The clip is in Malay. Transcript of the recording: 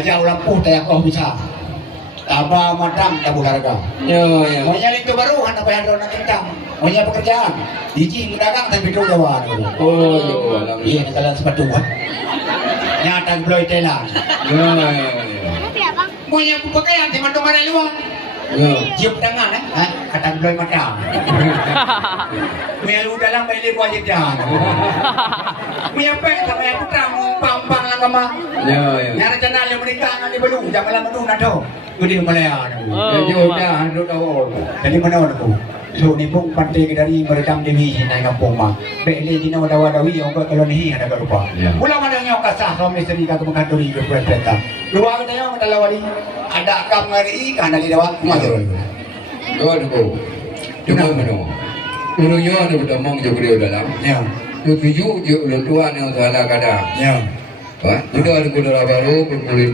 jauh lampu tak kau bisa. Apa madam tak bukan ada. Ya, ya. Maunya itu baru anak bayar orang kencang. Maunya pekerjaan. Biji dagang tapi itu jawab. Oh, ya, alhamdulillah. Iya, kalian sepatu buat. Nyata belum telan. Ya, ya, ya. Maunya pakaian cuma domar luar. Ya. Cium tangan, kata belum madam. Melu dalam beli buat jajan. Mia pek sampai aku terang pampang lah kama. Ya, ya. Nyara channel yang menikah dengan di belum jangan lama tu nado. Jadi Malaya. Ya, juga hantu tahu. Jadi mana aku? So ni pun pantai ke dari meredam dewi naik kampung mah. Beli di nama dawi orang kalau ni ada kalau lupa. Mula mana yang kasah suami isteri kata menganduri ke kereta. Luar kita yang ada lawali. Ada kam ngari kan dari dawa majur. Ya, tu. Cuma mana? Urunya ada bertemu juga dalam. Ya. Tujuh je tuan yang salah kada. Ya. Sudah ada kudara baru berkulit